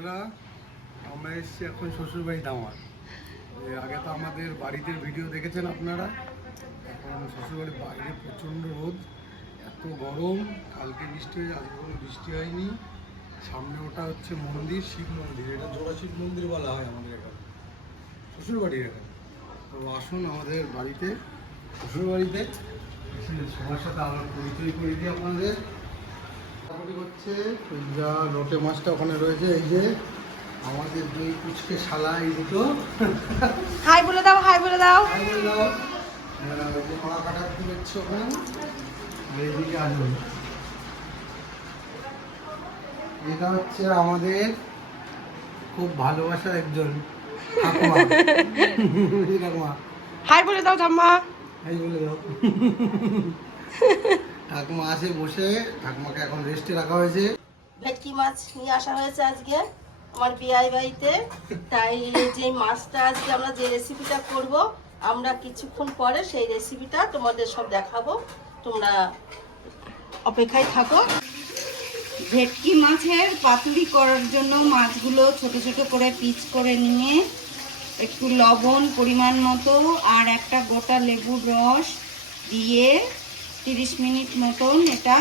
আমরা এসেছি এখন শ্বশুরবাড়ি দামার আগে তো আমাদের বাড়িতে ভিডিও দেখেছেন আপনারা? এখন শ্বশুরবাড়ির বাইরে প্রচণ্ড রোদ, এত গরম, কালকে বৃষ্টি হয়েছে, আজকে কোনো বৃষ্টি হয়নি। সামনে ওটা হচ্ছে মন্দির, শিব মন্দির, এটা জোড়া শিব মন্দির বলা হয় আমাদের এখানে, শ্বশুরবাড়ির এখানে। তো আসুন আমাদের বাড়িতে, শ্বশুরবাড়িতে। সবার সাথে আমরা পরিচয় করে দিই আপনাদের। মোটামুটি হচ্ছে যা লোটে মাছটা ওখানে রয়েছে এই যে আমাদের দুই কুচকে শালা এই দুটো। হাই বলে দাও হাই বলে দাও। হাই বলে দাও। আহ, কাটা কি ওখানে। আর এইদিকে আসুন এটা হচ্ছে আমাদের খুব ভালোবাসার একজন হাই বলে দাও ঠাম্মা এই বলে দাও। ঠাকুমা আসে বসে ঠাকুমাকে এখন রেস্টে রাখা হয়েছে। ভেটকি মাছ নিয়ে আসা হয়েছে আজকে? আমার বিয়াই বাড়িতে। তাই যে মাছটা আজকে আমরা যে রেসিপিটা করব আমরা কিছুক্ষণ পরে সেই রেসিপিটা তোমাদের সব দেখাবো। তোমরা অপেক্ষায় থাকো। ভেটকি মাছের পাতুরি করার জন্য মাছগুলো ছোট ছোট করে পিচ করে নিয়ে একটু লবণ পরিমাণ মতো আর একটা গোটা লেবুর রস দিয়ে তিরিশ মিনিট মতন এটা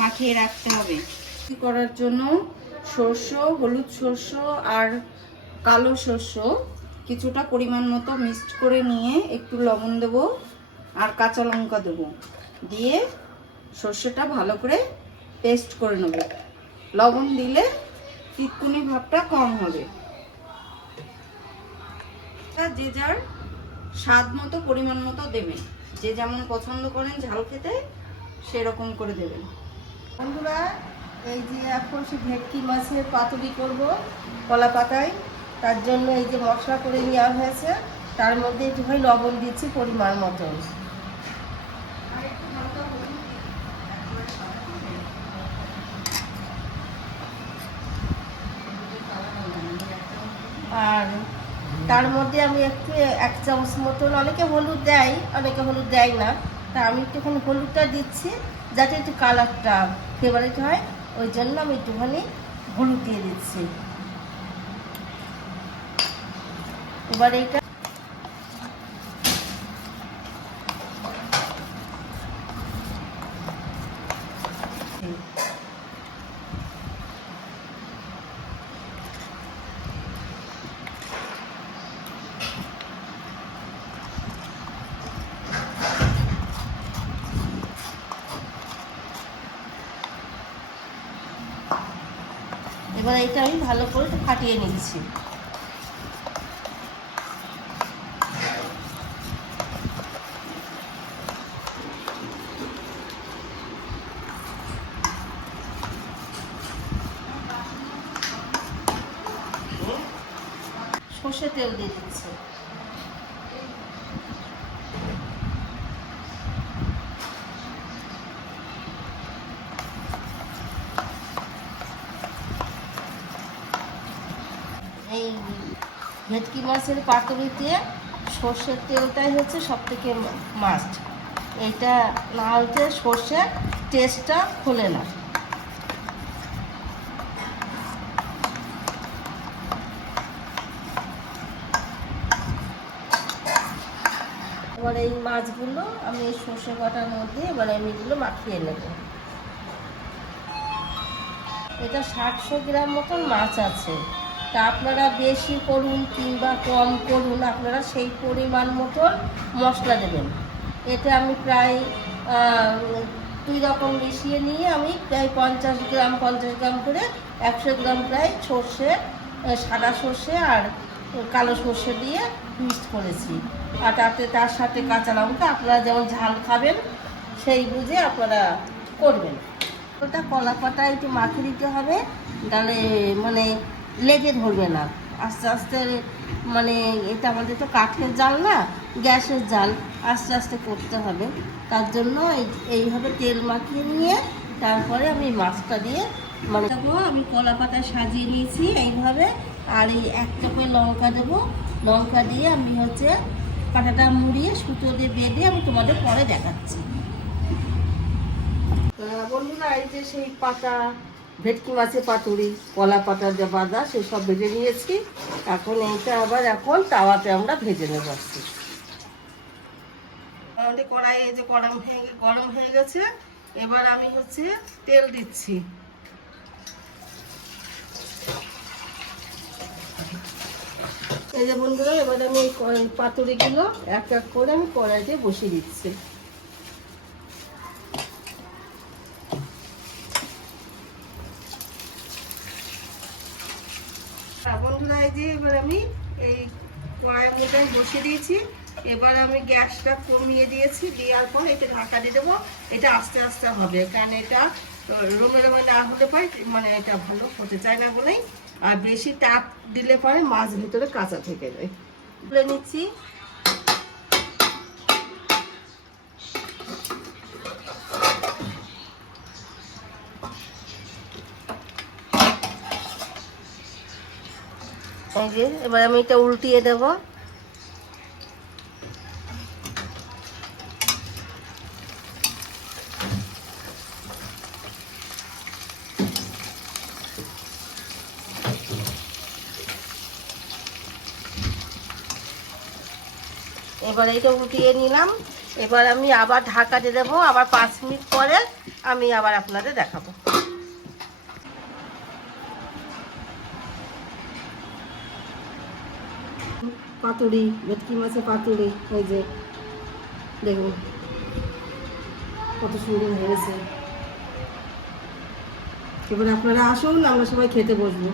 মাখিয়ে রাখতে হবে। করার জন্য সর্ষ, হলুদ সর্ষ আর কালো শস্য কিছুটা পরিমাণ মতো মিক্সড করে নিয়ে একটু লবণ দেবো আর কাঁচা লঙ্কা দেবো। দিয়ে সর্ষেটা ভালো করে পেস্ট করে নেব। লবণ দিলে তিতকুনি ভাবটা কম হবে। যে যার স্বাদ মতো, পরিমাণ মতো দেবেন যে যেমন পছন্দ করেন ঝাল খেতে, সেরকম করে দেবেন। বন্ধুরা, এই যে এখন সে ভেটকি মাছের পাতুরি করব কলা পাতায়। তার জন্য এই যে মশলা করে নেওয়া হয়েছে, তার মধ্যে একটুখানি লবণ দিচ্ছি পরিমাণ মতো আর তার মধ্যে আমি একটু এক চামচ মতন, অনেকে হলুদ দেয়, অনেকে হলুদ দেয় না। তা আমি একটুখানি হলুদটা দিচ্ছি, যাতে একটু কালারটা ফেভারিট হয়। ওই জন্য আমি একটুখানি হলুদ দিয়ে দিচ্ছি। এবার এইটা এবার এটা আমি ভালো করে ফাটিয়ে নিয়েছি সর্ষে তেল দিয়ে দিচ্ছি এই ভেটকি মাছের পাতুরিতে সর্ষের তেলটাই হচ্ছে সব থেকে মাস্ট এটা না হলে সর্ষের টেস্টটা খোলে না। এবার এই মাছগুলো আমি এই সর্ষে বাটার মধ্যে এবার আমি এগুলো মাখিয়ে নেব। এটা ষাটশো গ্রাম মতন মাছ আছে। তা আপনারা বেশি করুন কিংবা কম করুন, আপনারা সেই পরিমাণ মতন মশলা দেবেন। এতে আমি প্রায় দুই রকম মিশিয়ে নিয়ে আমি প্রায় পঞ্চাশ গ্রাম পঞ্চাশ গ্রাম করে একশো গ্রাম প্রায় সর্ষে সাদা সর্ষে আর কালো সর্ষে দিয়ে মিক্সড করেছি। আর তাতে তার সাথে কাঁচা লঙ্কা, আপনারা যেমন ঝাল খাবেন সেই বুঝে আপনারা করবেন। ওটা কলা পাতা একটু মাখিয়ে দিতে হবে, তাহলে মানে লেগে ধরবে না। আস্তে আস্তে মানে এটা আমাদের তো কাঠের জাল না, গ্যাসের জাল, আস্তে আস্তে করতে হবে। তার জন্য এই- এইভাবে তেল মাখিয়ে নিয়ে তারপরে আমি মাছটা দিয়ে মানে আমি কলা পাতা সাজিয়ে নিয়েছি এইভাবে। আর এই একটা করে লঙ্কা দেবো। লঙ্কা দিয়ে আমি হচ্ছে পাটাটা মুড়িয়ে সুতো দিয়ে বেঁধে আমি তোমাদের পরে দেখাচ্ছি। বন্ধুরা, এই যে সেই পাতা ভেটকি মাছের পাতুরি, কলা পাতার যে বাদা, সেসব ভেজে নিয়েছি। এখন এইটা আবার এখন তাওয়াতে আমরা ভেজে নেব আসছি আমাদের কড়াইয়ে যে গরম হয়ে গরম হয়ে গেছে, এবার আমি হচ্ছে তেল দিচ্ছি। এই যে বন্ধুরা, এবার আমি এই পাতুরিগুলো এক এক করে আমি কড়াইতে বসিয়ে দিচ্ছি। বন্ধুরা এই যে এবার আমি এই কড়াইয়ের মধ্যে আমি বসিয়ে দিয়েছি। এবার আমি গ্যাসটা কমিয়ে দিয়েছি। দেওয়ার পর এটা ঢাকা দিয়ে দেবো। এটা আস্তে আস্তে হবে। কারণ এটা রুমের মধ্যে না হলে পারে মানে এটা ভালো হতে চায় না বলেই। আর বেশি তাপ দিলে পরে মাছ ভিতরে কাঁচা থেকে যায়। তুলে নিচ্ছি। এই যে, এবার আমি এটা উল্টিয়ে দেব। এবার এইটা উল্টিয়ে নিলাম। এবার আমি আবার ঢাকা দিয়ে দেবো। আবার পাঁচ মিনিট পরে আমি আবার আপনাদের দেখাবো। পাতুরি ভেটকি মাছের পাতুরি ওই যে, দেখুন, কত সুন্দর হয়েছে। এবার আপনারা আসুন, আমরা সবাই খেতে বসবো।